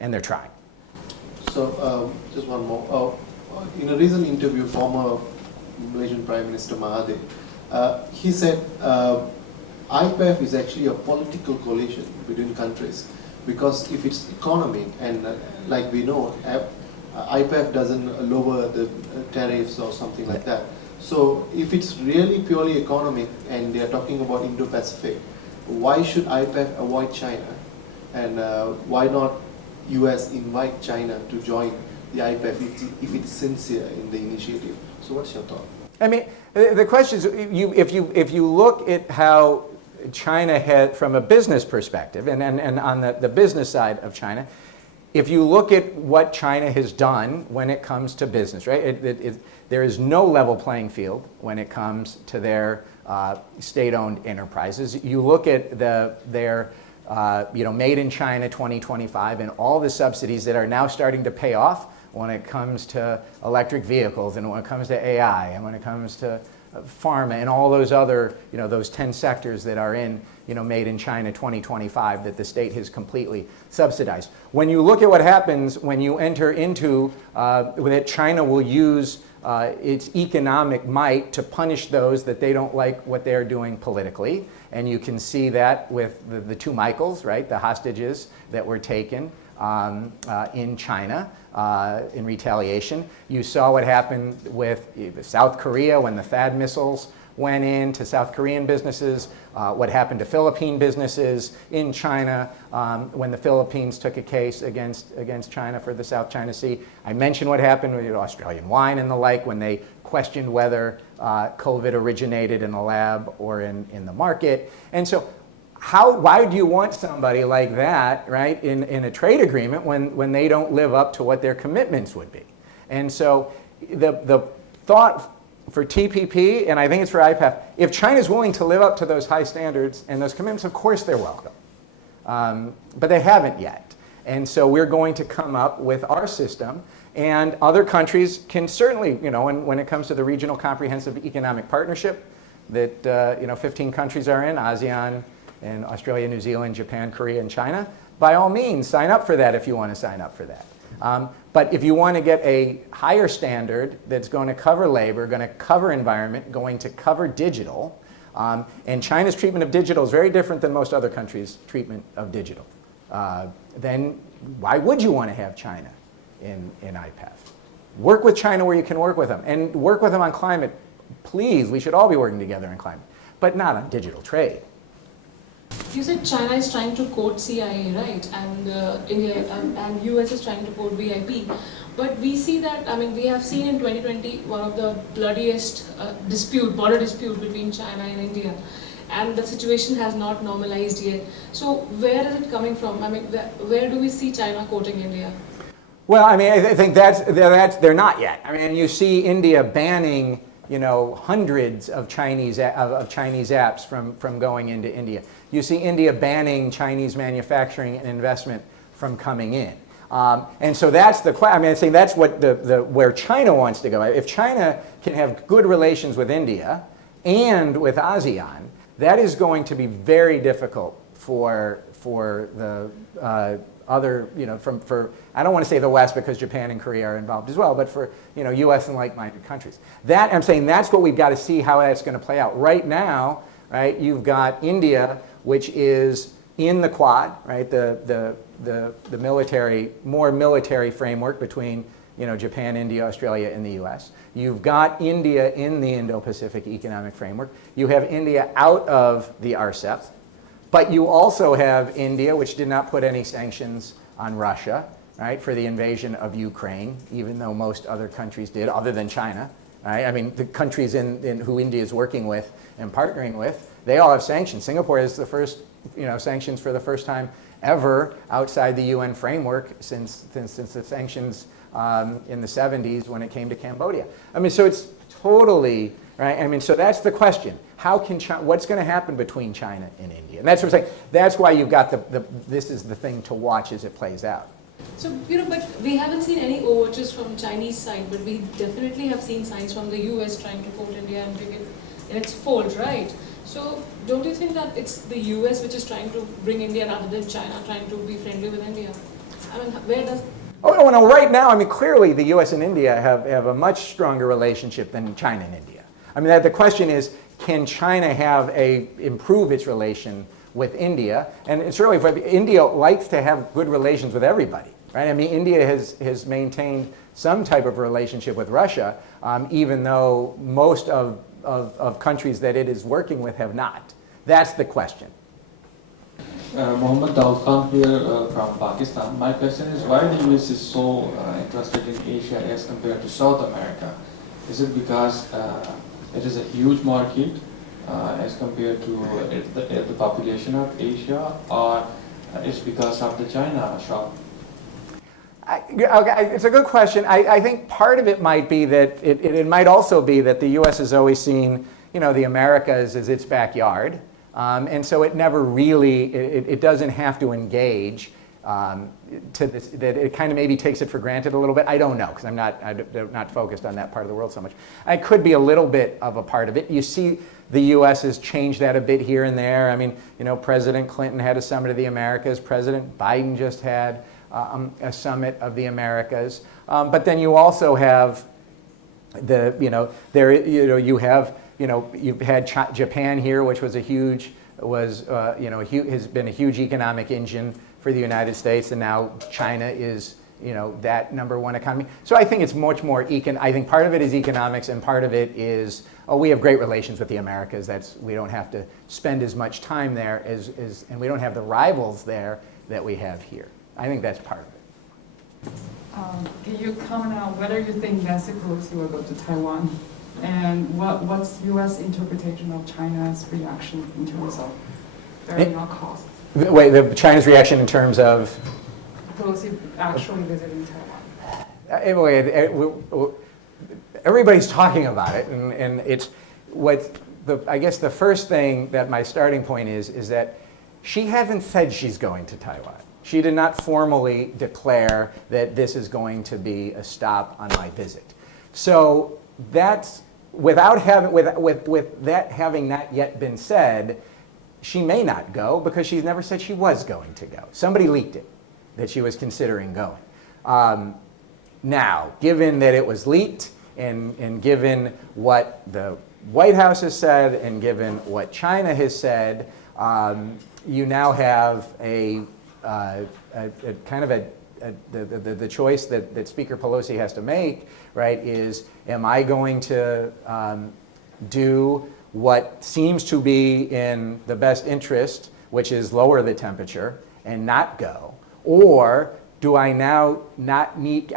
and they're trying. So just one more. In a recent interview, former Malaysian Prime Minister Mahathir, he said IPEF is actually a political coalition between countries, because if it's economic, and like we know, IPEF doesn't lower the tariffs or something like that. So if it's really purely economic and they're talking about Indo-Pacific, why should IPEF avoid China? And why not US invite China to join the IPEF if it's sincere in the initiative? So what's your thought? I mean, the question is, if you look at how China had, from a business perspective, and on the business side of China, if you look at what China has done when it comes to business, right, there is no level playing field when it comes to their state-owned enterprises. You look at their Made in China 2025 and all the subsidies that are now starting to pay off when it comes to electric vehicles, and when it comes to AI, and when it comes to pharma, and all those other, those 10 sectors that are in, Made in China 2025 that the state has completely subsidized. When you look at what happens when you enter into that China will use its economic might to punish those that they don't like what they're doing politically, and you can see that with the two Michaels, right, the hostages that were taken in China in retaliation. You saw what happened with South Korea when the THAAD missiles went into South Korean businesses, what happened to Philippine businesses in China when the Philippines took a case against China for the South China Sea. I mentioned what happened with Australian wine and the like when they questioned whether COVID originated in the lab or in the market. And so why do you want somebody like that, right, in a trade agreement when they don't live up to what their commitments would be? And so the thought for TPP, and I think it's for IPEF, if China's willing to live up to those high standards and those commitments, of course they're welcome. But they haven't yet. And so we're going to come up with our system, and other countries can certainly, when it comes to the Regional Comprehensive Economic Partnership that 15 countries are in, ASEAN and Australia, New Zealand, Japan, Korea, and China, by all means, sign up for that if you want to sign up for that. But if you want to get a higher standard that's going to cover labor, going to cover environment, going to cover digital, and China's treatment of digital is very different than most other countries' treatment of digital, then why would you want to have China in IPEF? Work with China where you can work with them, and work with them on climate. Please, we should all be working together on climate, but not on digital trade. You said China is trying to quote CIA, right? And India and US is trying to quote VIP. But we see that, we have seen in 2020 one of the bloodiest border dispute between China and India. And the situation has not normalized yet. So where is it coming from? Where do we see China quoting India? Well, I think they're not yet. You see India banning, hundreds of Chinese apps from going into India. You see India banning Chinese manufacturing and investment from coming in. And so that's I think that's what where China wants to go. If China can have good relations with India and with ASEAN, that is going to be very difficult for the other, for I don't want to say the West because Japan and Korea are involved as well, but for U.S. and like-minded countries. That I'm saying that's what we've got to see how that's going to play out. Right now, right, you've got India, which is in the Quad, right, the more military framework between Japan, India, Australia, and the U.S. You've got India in the Indo-Pacific Economic Framework. You have India out of the RCEP. But you also have India, which did not put any sanctions on Russia, right, for the invasion of Ukraine, even though most other countries did, other than China. Right? I mean, the countries in who India is working with and partnering with, they all have sanctions. Singapore has the first, sanctions for the first time ever outside the UN framework since the sanctions in the 70s when it came to Cambodia. I mean, so it's totally, right? I mean, so that's the question. How can what's going to happen between China and India? And that's what I'm saying. That's why you've got this is the thing to watch as it plays out. So, but we haven't seen any overtures from Chinese side, but we definitely have seen signs from the US trying to quote India and bring it in its fold, right? So, don't you think that it's the US which is trying to bring India rather than China trying to be friendly with India? I mean, where does... Oh, no, right now, I mean, clearly the US and India have a much stronger relationship than China and India. I mean, the question is, can China improve its relation with India? And it's really, India likes to have good relations with everybody, right? I mean, India has maintained some type of relationship with Russia, even though most of countries that it is working with have not. That's the question. Mohammed Khan here from Pakistan. My question is, why the US is so interested in Asia as compared to South America? Is it because it is a huge market as compared to the population of Asia, or it's because of the China shock? Okay, it's a good question. I think part of it might be that it might also be that the U.S. has always seen the Americas as its backyard, and so it never really it doesn't have to engage to this, that it kind of maybe takes it for granted a little bit. I don't know, because I'm not focused on that part of the world so much. It could be a little bit of a part of it. You see the U.S. has changed that a bit here and there. I mean, President Clinton had a Summit of the Americas. President Biden just had a Summit of the Americas. But then you also have you've had Japan here, which was has been a huge economic engine for the United States, and now China is that #1 economy. So I think it's much more I think part of it is economics, and part of it is we have great relations with the Americas. We don't have to spend as much time there and we don't have the rivals there that we have here. I think that's part of it. Can you comment on whether you think Nancy Pelosi will go to Taiwan, and what's U.S. interpretation of China's reaction in terms of bearing our costs? Wait, China's reaction in terms of? Pelosi actually visiting Taiwan. Anyway, everybody's talking about it, and it's I guess the first thing that my starting point is that she hasn't said she's going to Taiwan. She did not formally declare that this is going to be a stop on my visit. So that's with that having not yet been said, she may not go because she's never said she was going to go. Somebody leaked it that she was considering going. Now, given that it was leaked, and given what the White House has said, and given what China has said, you now have a kind of the choice that Speaker Pelosi has to make, right, is am I going to do what seems to be in the best interest, which is lower the temperature and not go, or do I now not need,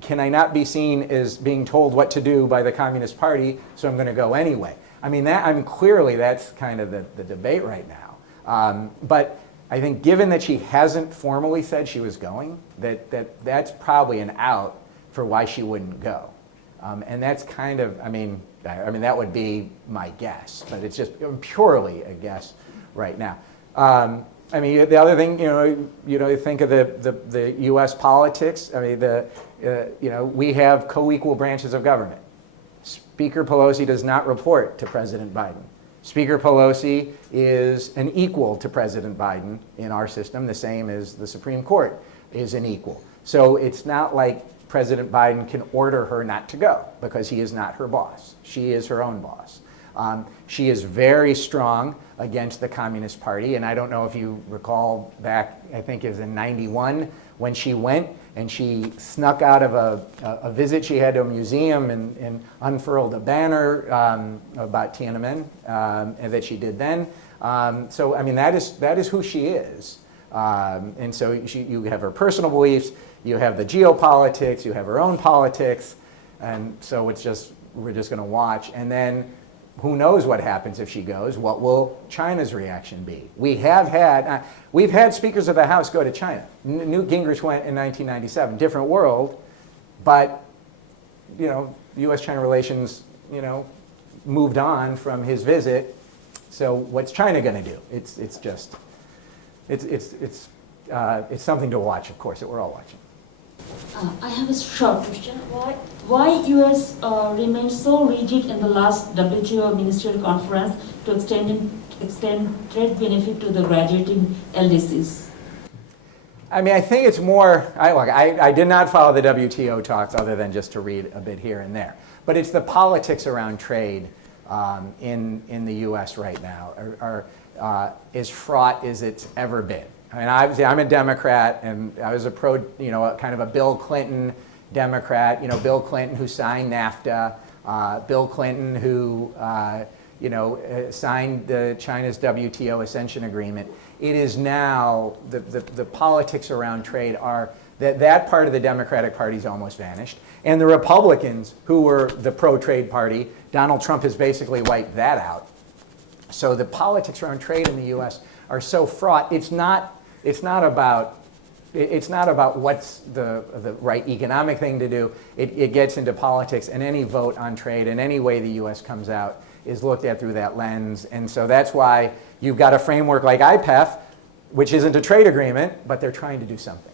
can I not be seen as being told what to do by the Communist Party, so I'm going to go anyway? Clearly that's kind of the debate right now. But I think given that she hasn't formally said she was going, that's probably an out for why she wouldn't go. And that's kind of, that would be my guess, but it's just purely a guess right now. The other thing, you think of the U.S. politics. We have co-equal branches of government, Speaker Pelosi does not report to President Biden. Speaker Pelosi is an equal to President Biden in our system, the same as the Supreme Court is an equal. So it's not like President Biden can order her not to go because he is not her boss. She is her own boss. She is very strong against the Communist Party, and I don't know if you recall back, I think it was in '91, when she went and she snuck out of a visit she had to a museum and unfurled a banner about Tiananmen and that she did then. So I mean, that is who she is. And so you have her personal beliefs, you have the geopolitics, you have her own politics, and so we're just going to watch. And then who knows what happens if she goes? What will China's reaction be? We've had speakers of the House go to China. Newt Gingrich went in 1997, different world, but U.S.-China relations, moved on from his visit. So what's China going to do? It's something to watch, of course, that we're all watching. I have a short question. Why U.S. remained so rigid in the last WTO ministerial conference to extend trade benefit to the graduating LDCs? I mean, I think it's more, I did not follow the WTO talks other than just to read a bit here and there. But it's the politics around trade in the U.S. right now are as fraught as it's ever been. I mean, obviously, I'm a Democrat, and I was a kind of a Bill Clinton Democrat. Bill Clinton who signed NAFTA, Bill Clinton who signed China's WTO Ascension Agreement. It is now the politics around trade are that part of the Democratic Party's almost vanished, and the Republicans who were the pro-trade party, Donald Trump has basically wiped that out. So the politics around trade in the U.S. are so fraught. It's not about what's the right economic thing to do. It gets into politics, and any vote on trade and any way the U.S. comes out is looked at through that lens. And so that's why you've got a framework like IPEF, which isn't a trade agreement, but they're trying to do something.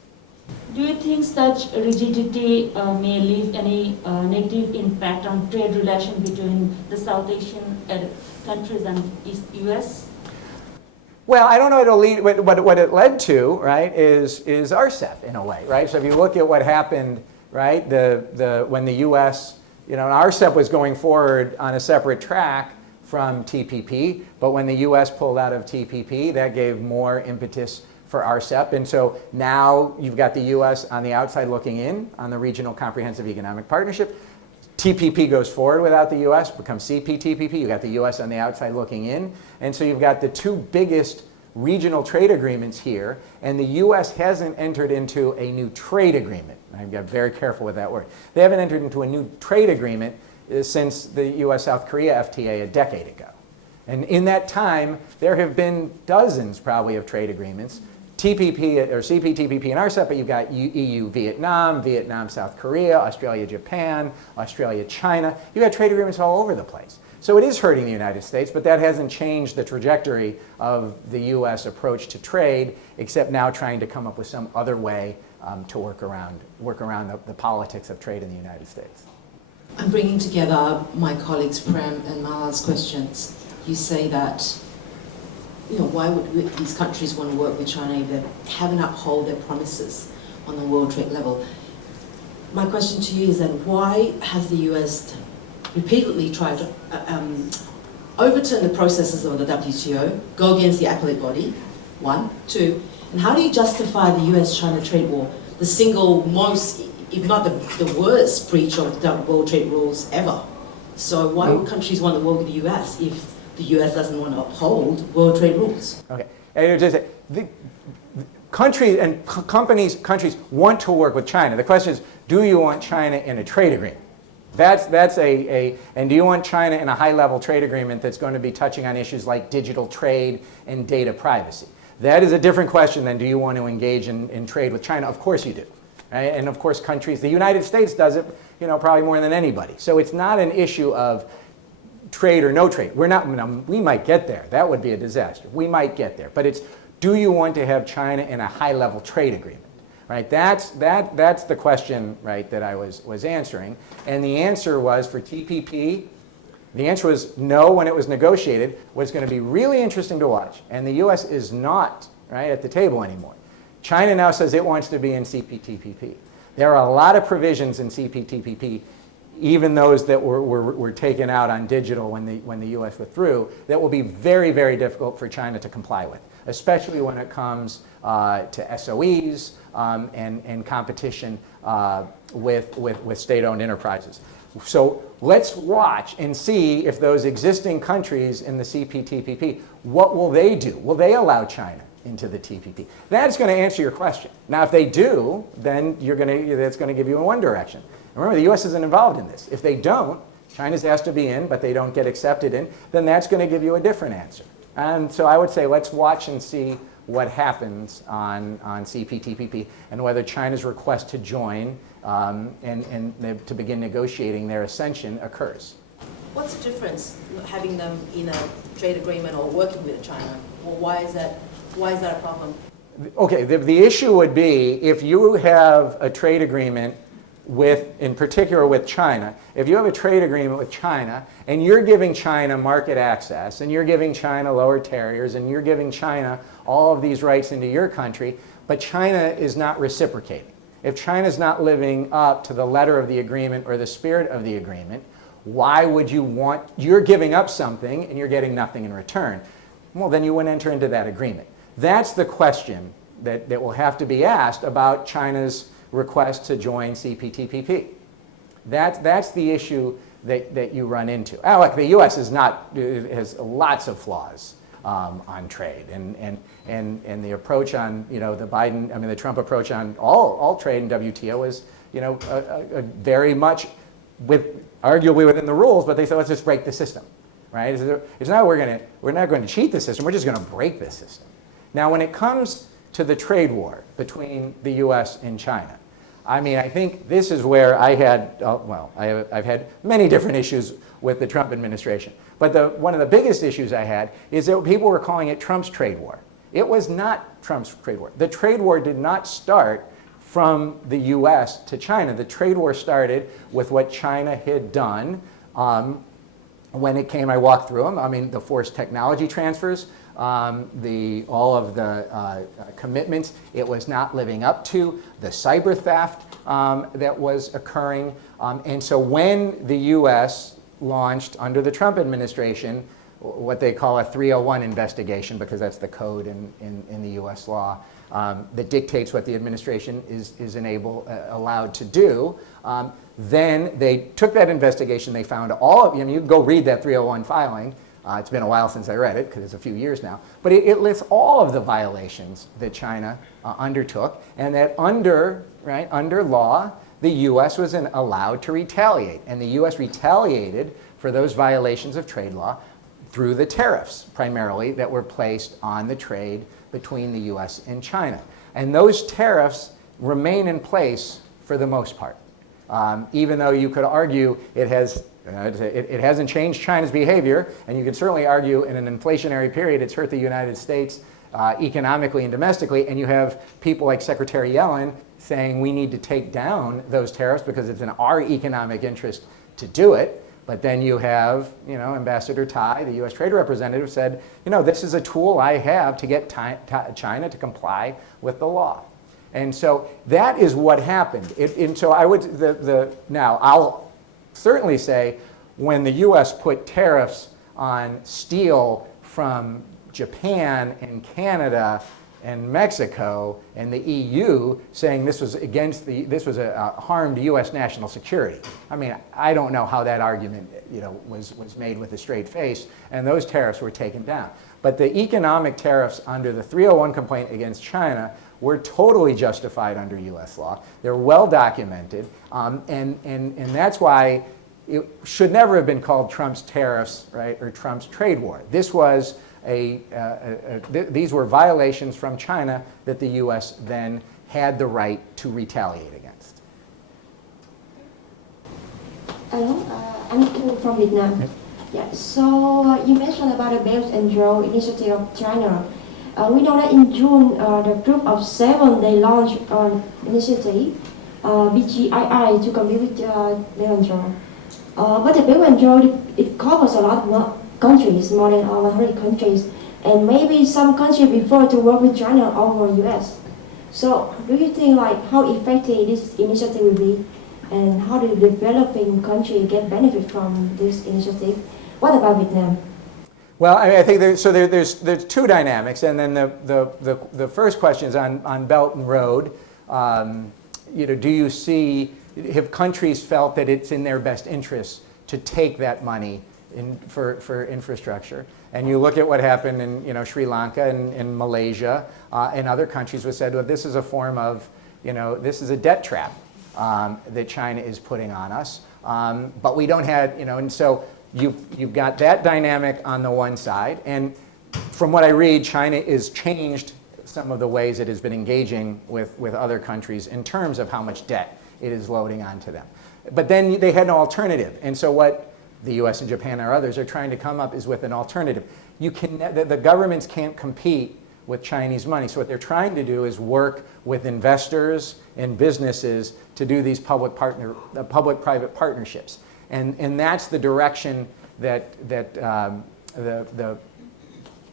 Do you think such rigidity may leave any negative impact on trade relations between the South Asian countries and East U.S.? Well, I don't know what it led to, right, is RCEP in a way, right? So if you look at what happened, right, when the U.S., RCEP was going forward on a separate track from TPP, but when the U.S. pulled out of TPP, that gave more impetus for RCEP. And so now you've got the U.S. on the outside looking in on the Regional Comprehensive Economic Partnership. TPP goes forward without the U.S., becomes CPTPP. You've got the U.S. on the outside looking in. And so you've got the two biggest regional trade agreements here, and the U.S. hasn't entered into a new trade agreement. I've got to be very careful with that word. They haven't entered into a new trade agreement since the U.S.-South Korea FTA a decade ago. And in that time, there have been dozens probably of trade agreements. TPP or CPTPP and RCEP, but you've got EU, Vietnam, South Korea, Australia, Japan, Australia, China. You've got trade agreements all over the place. So it is hurting the United States, but that hasn't changed the trajectory of the U.S. approach to trade, except now trying to come up with some other way to work around the politics of trade in the United States. I'm bringing together my colleagues Prem and Mala's questions. You say that why would these countries want to work with China if they haven't upheld their promises on the world trade level? My question to you is that why has the US repeatedly tried to overturn the processes of the WTO, go against the appellate body, one, two, and how do you justify the US-China trade war, the single most, if not the worst breach of the world trade rules ever? So why would countries want to work with the US if the U.S. doesn't want to uphold world trade rules? Okay. Countries want to work with China. The question is, do you want China in a trade agreement? And do you want China in a high-level trade agreement that's going to be touching on issues like digital trade and data privacy? That is a different question than do you want to engage in trade with China? Of course you do. Right? And of course the United States does it, probably more than anybody. So it's not an issue of trade or no trade. We might get there. That would be a disaster. We might get there. But it's, do you want to have China in a high-level trade agreement? right? That's the question, right, that I was answering. And the answer was for TPP, the answer was no when it was negotiated. What's going to be really interesting to watch, and the U.S. is not, right, at the table anymore. China now says it wants to be in CPTPP. There are a lot of provisions in CPTPP, even those that were taken out on digital when the U.S. withdrew, that will be very, very difficult for China to comply with, especially when it comes to SOEs and competition with state-owned enterprises. So let's watch and see if those existing countries in the CPTPP, what will they do? Will they allow China into the TPP? That's going to answer your question. Now, if they do, then that's going to give you in one direction. Remember, the U.S. isn't involved in this. If they don't, China's asked to be in, but they don't get accepted in, then that's going to give you a different answer. And so I would say let's watch and see what happens on CPTPP and whether China's request to join and to begin negotiating their ascension occurs. What's the difference having them in a trade agreement or working with China? Well, why is that a problem? Okay, the issue would be if you have a trade agreement in particular with China, if you have a trade agreement with China and you're giving China market access and you're giving China lower tariffs and you're giving China all of these rights into your country, but China is not reciprocating. If China's not living up to the letter of the agreement or the spirit of the agreement, why would you're giving up something and you're getting nothing in return? Well, then you wouldn't enter into that agreement. That's the question that will have to be asked about China's request to join CPTPP. That's the issue that you run into. Look, the U.S. has lots of flaws on trade, and the approach on the Trump approach on all trade in WTO was very much arguably within the rules, but they said let's just break the system, right? It's not we're not going to cheat the system, we're just going to break the system. Now, when it comes to the trade war between the U.S. and China, I think this is where I've had many different issues with the Trump administration. But one of the biggest issues I had is that people were calling it Trump's trade war. It was not Trump's trade war. The trade war did not start from the U.S. to China. The trade war started with what China had done when it came. I walked through them. The forced technology transfers, all of the commitments it was not living up to, the cyber theft that was occurring. And so when the U.S. launched under the Trump administration what they call a 301 investigation, because that's the code in the U.S. law that dictates what the administration is allowed to do, then they took that investigation, they found you can go read that 301 filing. It's been a while since I read it, because it's a few years now. But it lists all of the violations that China undertook, and that under law, the U.S. was allowed to retaliate. And the U.S. retaliated for those violations of trade law through the tariffs, primarily, that were placed on the trade between the U.S. and China. And those tariffs remain in place for the most part. Even though you could argue it hasn't changed China's behavior, and you can certainly argue in an inflationary period it's hurt the United States economically and domestically, and you have people like Secretary Yellen saying we need to take down those tariffs because it's in our economic interest to do it. But then you have, Ambassador Tai, the U.S. Trade Representative, said, this is a tool I have to get China to comply with the law. And so that is what happened. And so I would, now I'll certainly say when the U.S. put tariffs on steel from Japan and Canada and Mexico and the EU, saying this was a harm to U.S. national security. I don't know how that argument was made with a straight face, and those tariffs were taken down. But the economic tariffs under the 301 complaint against China were totally justified under U.S. law. They're well documented, and that's why it should never have been called Trump's tariffs, right, or Trump's trade war. This was these were violations from China that the U.S. then had the right to retaliate against. I'm Okun from Vietnam. Yeah. So you mentioned about the Belt and Road Initiative of China. We know that in June, the group of 7, they launched an initiative, BGII, to compete with the control. But the bill control, it covers a lot more countries, more than 100 countries, and maybe some countries prefer to work with China over US. So do you think like how effective this initiative will be, and how do the developing countries get benefit from this initiative? What about Vietnam? Well, I mean, I think there's two dynamics, and then the first question is on Belt and Road. Do you see, have countries felt that it's in their best interest to take that money for infrastructure? And you look at what happened in Sri Lanka and Malaysia and other countries, which said, well, this is a form of, this is a debt trap that China is putting on us, but we don't have, and so you've got that dynamic on the one side, and from what I read, China has changed some of the ways it has been engaging with other countries in terms of how much debt it is loading onto them. But then they had no alternative, and so what the US and Japan or others are trying to come up is with an alternative. The governments can't compete with Chinese money, so what they're trying to do is work with investors and businesses to do these public-private partnerships. And that's the direction that the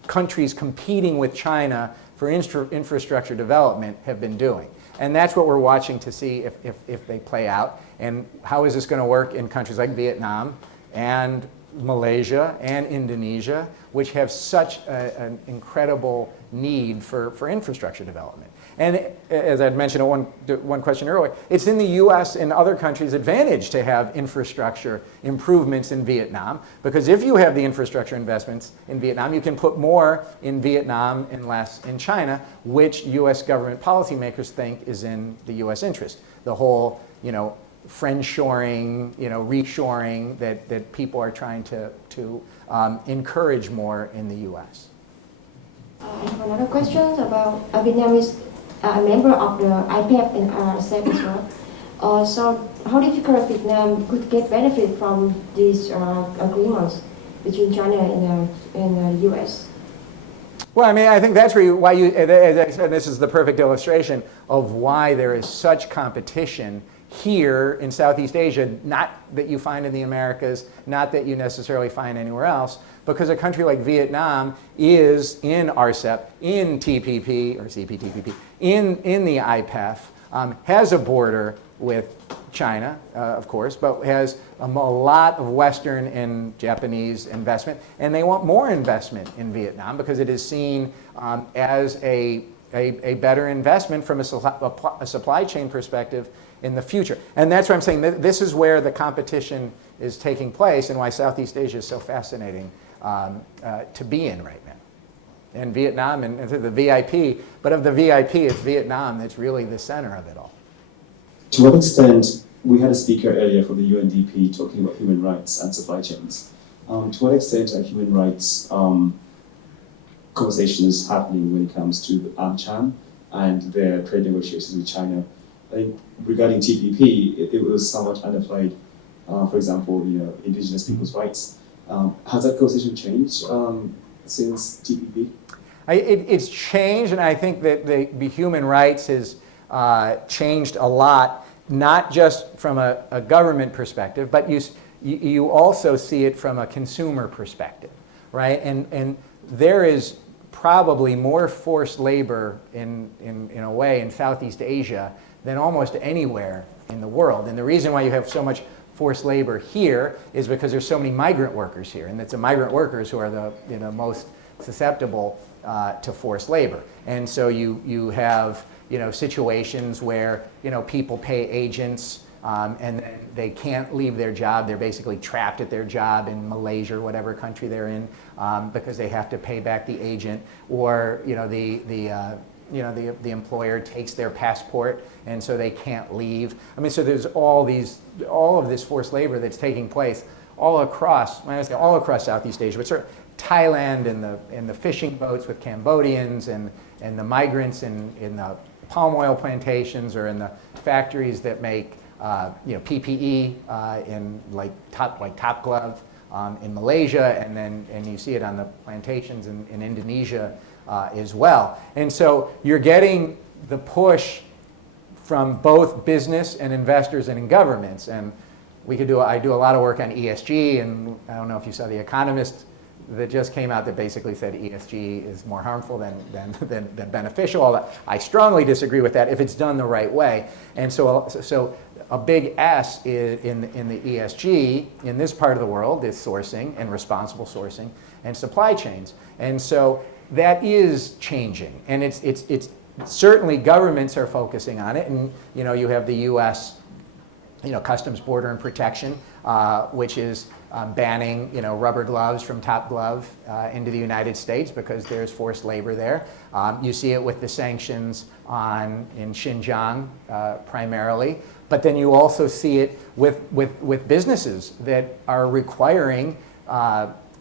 countries competing with China for infrastructure development have been doing. And that's what we're watching to see if they play out. And how is this going to work in countries like Vietnam and Malaysia and Indonesia, which have such an incredible need for infrastructure development. And as I'd mentioned at one question earlier, it's in the US and other countries' advantage to have infrastructure improvements in Vietnam, because if you have the infrastructure investments in Vietnam, you can put more in Vietnam and less in China, which US government policymakers think is in the US interest. The whole, friendshoring, reshoring that people are trying to encourage more in the US. I have another question about Vietnam is a member of the IPEF and ASEAN as well. So how difficult Vietnam could get benefit from these agreements between China and the US? Well, I mean, I think that's why as I said, this is the perfect illustration of why there is such competition here in Southeast Asia, not that you find in the Americas, not that you necessarily find anywhere else, because a country like Vietnam is in RCEP, in TPP, or CPTPP, in the IPEF, has a border with China, of course, but has a lot of Western and Japanese investment, and they want more investment in Vietnam because it is seen as a better investment from a supply chain perspective in the future. And that's why I'm saying that this is where the competition is taking place and why Southeast Asia is so fascinating to be in right now. And Vietnam and the VIP, but of the VIP, it's Vietnam that's really the center of it all. To what extent, we had a speaker earlier from the UNDP talking about human rights and supply chains. To what extent are human rights conversations happening when it comes to AmCham and their trade negotiations with China? I think regarding TPP, it was somewhat underplayed. For example, indigenous people's rights. Has that conversation changed since TPP? It's changed, and I think that the human rights has changed a lot, not just from a government perspective, but you also see it from a consumer perspective, right? And there is probably more forced labor in a way in Southeast Asia than almost anywhere in the world. And the reason why you have so much forced labor here is because there's so many migrant workers here, and it's the migrant workers who are the most susceptible to forced labor. And so you have situations where people pay agents and then they can't leave their job. They're basically trapped at their job in Malaysia or whatever country they're in because they have to pay back the agent, or the employer takes their passport and so they can't leave. I mean, so there's all of this forced labor that's taking place all across Southeast Asia, but certainly Thailand and the fishing boats with Cambodians and the migrants in the palm oil plantations or in the factories that make PPE in like Top Glove in Malaysia, and you see it on the plantations in Indonesia as well. And so you're getting the push from both business and investors and in governments. And I do a lot of work on ESG, and I don't know if you saw The Economist that just came out that basically said ESG is more harmful than beneficial. I strongly disagree with that if it's done the right way. And so a big S in the ESG in this part of the world is sourcing and responsible sourcing and supply chains. And so that is changing, and it's certainly governments are focusing on it. And you have the U.S. Customs, Border and Protection, which is banning rubber gloves from Top Glove into the United States because there's forced labor there. You see it with the sanctions in Xinjiang primarily, but then you also see it with businesses that are requiring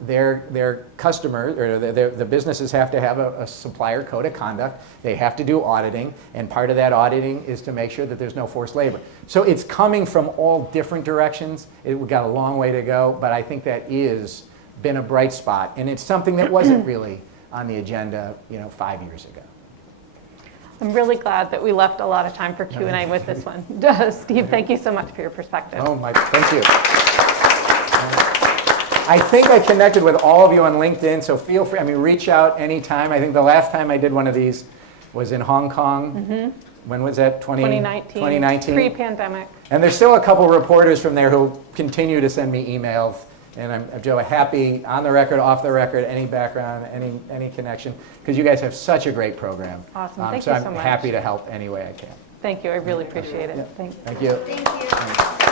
their customers, or the businesses have to have a supplier code of conduct. They have to do auditing, and part of that auditing is to make sure that there's no forced labor. So it's coming from all different directions. We've got a long way to go, but I think that is been a bright spot, and it's something that wasn't really on the agenda 5 years ago. I'm really glad that we left a lot of time for Q&A with this one. Steve, thank you so much for your perspective. Oh, thank you. I think I connected with all of you on LinkedIn, so feel free. Reach out anytime. I think the last time I did one of these was in Hong Kong. Mm-hmm. When was that? 2019. Pre-pandemic. And there's still a couple reporters from there who continue to send me emails. And I'm Joe, happy on the record, off the record, any background, any connection, because you guys have such a great program. Awesome. Thank so you so I'm much. happy to help any way I can. Thank you. I really appreciate it. Yeah. Thank you. Thank you. Thank you.